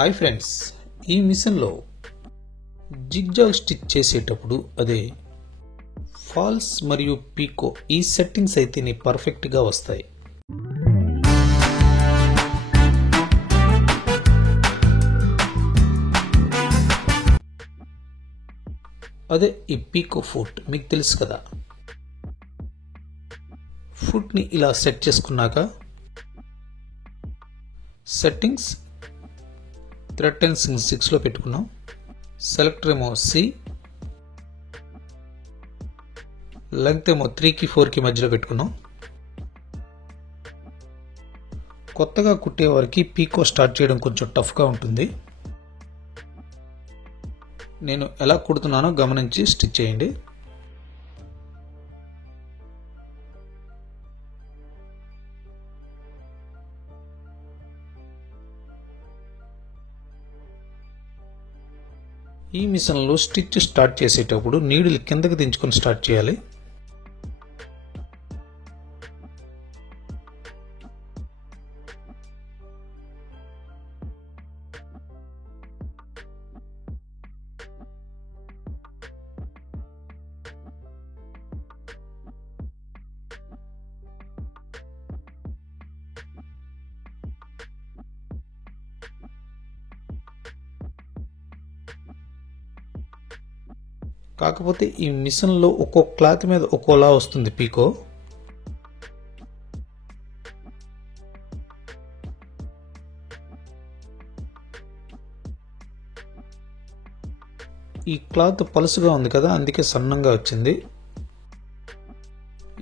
Hi friends, ఈ మిషన్లో zigzag stitch చేసేటప్పుడు అదే ఫాల్స్ మరియు పీకో ఈ సెట్టింగ్స్ అయితే పర్ఫెక్ట్గా వస్తాయి. అదే ఈ పీకో ఫుట్ మీకు తెలుసు కదా. ఫుట్ని ఇలా సెట్ చేసుకున్నాక సెట్టింగ్స్ థ్రెడ్ టెన్సింగ్ 6లో పెట్టుకున్నాం. సెలెక్టర్ ఏమో C, లెంగ్త్ ఏమో 3కి 4కి మధ్యలో పెట్టుకున్నాం. కొత్తగా కుట్టే వారికి పీకో స్టార్ట్ చేయడం కొంచెం టఫ్గా ఉంటుంది. నేను ఎలా కుడుతున్నానో గమనించి స్టిచ్ చేయండి. ఈ మిషన్లో స్టిచ్ స్టార్ట్ చేసేటప్పుడు నీడిల్ కిందకి దించుకొని స్టార్ట్ చేయాలి. కాకపోతే ఈ మిషన్లో ఒక్కో క్లాత్ మీద ఒక్కోలా వస్తుంది పీకో. ఈ క్లాత్ పలుసుగా ఉంది కదా, అందుకే సన్నంగా వచ్చింది.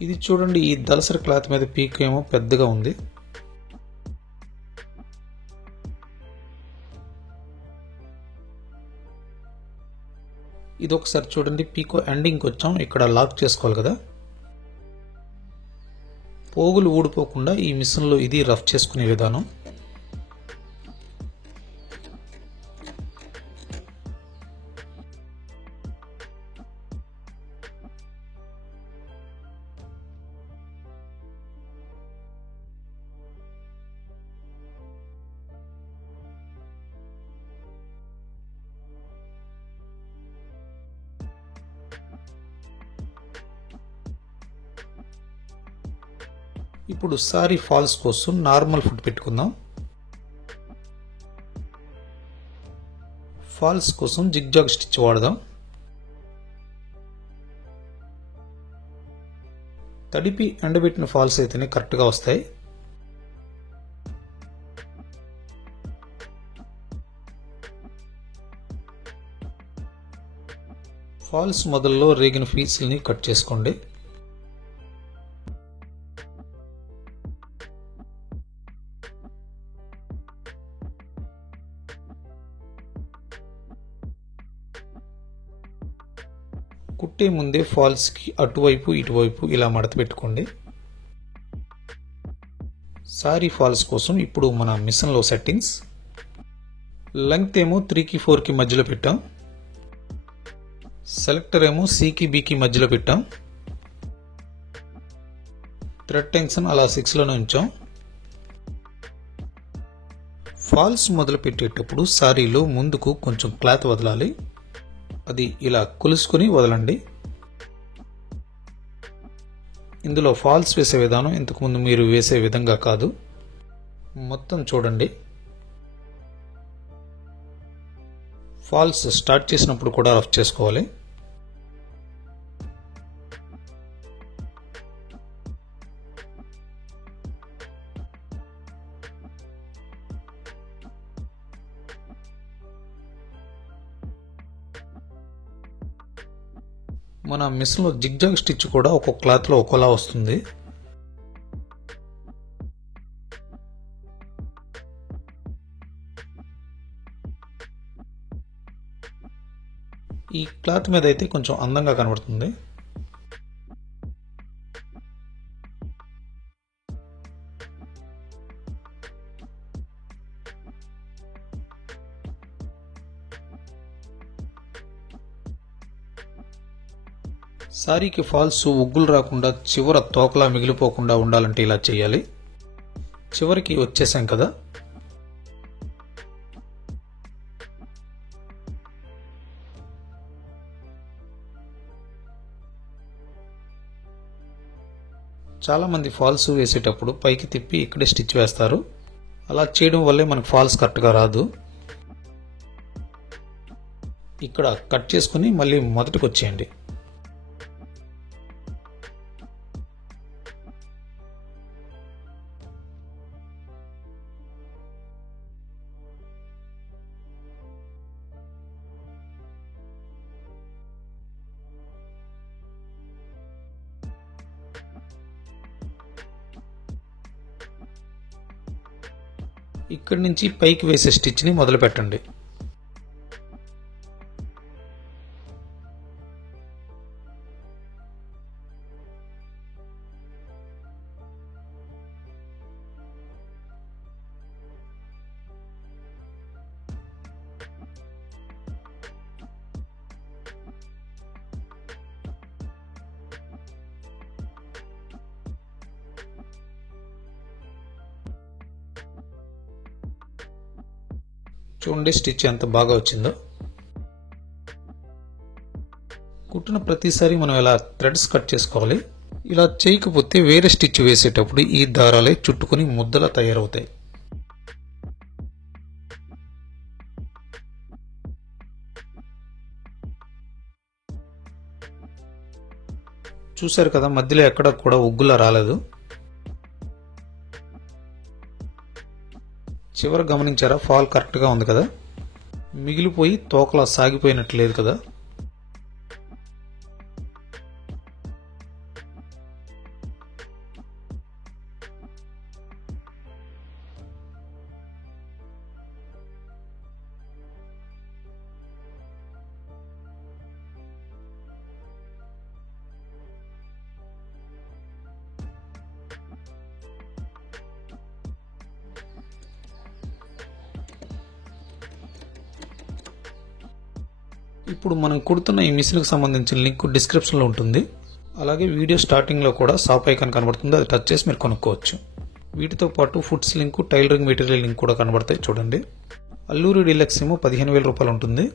ఇది చూడండి, ఈ దలసరి క్లాత్ మీద పీకో ఏమో పెద్దగా ఉంది. ఇది ఒకసారి చూడండి, పీకో ఎండింగ్కి వచ్చాం. ఇక్కడ లాక్ చేసుకోవాలి కదా. పోగులు ఊడిపోకుండా ఈ మిషన్లో ఇది రఫ్ చేసుకునే విధానం. ఇప్పుడు సారీ ఫాల్స్ కోసం నార్మల్ ఫుట్ పెట్టుకుందాం. ఫాల్స్ కోసం జిగ్జాగ్ స్టిచ్ వాడదాం. తడిపి ఎండబెట్టిన ఫాల్స్ అయితేనే కరెక్ట్గా వస్తాయి. ఫాల్స్ మొదల్లో రేగిన పీసుల్ని కట్ చేసుకోండి. కుట్టే ముందే ఫాల్స్కి అటువైపు ఇటువైపు ఇలా మడత పెట్టుకోండి. సారీ ఫాల్స్ కోసం ఇప్పుడు మన మిషన్లో సెట్టింగ్స్. లెంగ్త్ ఏమో 3కి 4కి మధ్యలో పెట్టాం. సెలెక్టర్ ఏమో Cకి Bకి మధ్యలో పెట్టాం. థ్రెడ్ టెన్షన్ అలా 6లోనే ఉంచాం. ఫాల్స్ మొదలు పెట్టేటప్పుడు సారీలో ముందుకు కొంచెం క్లాత్ వదలాలి. అది ఇలా కొలుసుకొని వదలండి. ఇందులో ఫాల్స్ వేసే విధానం ఇంతకుముందు మీరు వేసే విధంగా కాదు. మొత్తం చూడండి. ఫాల్స్ స్టార్ట్ చేసినప్పుడు కూడా రఫ్ చేసుకోవాలి. మన మిషన్లో జిగ్జాగ్ స్టిచ్ కూడా ఒక్కొక్క క్లాత్లో ఒక్కోలా వస్తుంది. ఈ క్లాత్ మీద అయితే కొంచెం అందంగా కనబడుతుంది. సారీకి ఫాల్స్ ఉగ్గులు రాకుండా చివర తోకలా మిగిలిపోకుండా ఉండాలంటే ఇలా చేయాలి. చివరికి వచ్చేసాం కదా. చాలామంది ఫాల్స్ వేసేటప్పుడు పైకి తిప్పి ఇక్కడే స్టిచ్ వేస్తారు. అలా చేయడం వల్లే మనకు ఫాల్స్ కరెక్ట్గా రాదు. ఇక్కడ కట్ చేసుకుని మళ్ళీ మొదటికి వచ్చేయండి. ఇక్కడి నుంచి పైకి వేసే స్టిచ్ని మొదలు పెట్టండి. చూడండి స్టిచ్ ఎంత బాగా వచ్చిందో. కుట్టిన ప్రతిసారి మనం ఇలా థ్రెడ్స్ కట్ చేసుకోవాలి. ఇలా చేయకపోతే వేరే స్టిచ్ వేసేటప్పుడు ఈ దారాలే చుట్టుకొని ముద్దలా తయారవుతాయి. చూసారు కదా, మధ్యలో ఎక్కడ కూడా ఉగ్గులా రాలేదు. చివరి గమనించారా, ఫాల్ కరెక్ట్గా ఉంది కదా, మిగిలిపోయి తోకలా సాగిపోయినట్టు లేదు కదా. ఇప్పుడు మనం కుడుతున్న ఈ మిషన్కి సంబంధించిన లింక్ డిస్క్రిప్షన్లో ఉంటుంది. అలాగే వీడియో స్టార్టింగ్లో కూడా షాప్ ఐకాన్ కనబడుతుంది, అది టచ్ చేసి మీరు కొనుక్కోవచ్చు. వీటితో పాటు foods link, tailoring material link కూడా కనబడతాయి చూడండి. అల్లూరి డీలక్స్ ఏమో 15,000 రూపాయలు ఉంటుంది.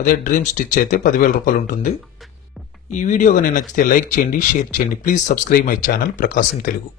అదే డ్రీమ్ స్టిచ్ అయితే 10,000 రూపాయలు ఉంటుంది. ఈ వీడియో కానీ నచ్చితే లైక్ చేయండి, షేర్ చేయండి. Please subscribe my channel Prakasam Telugu.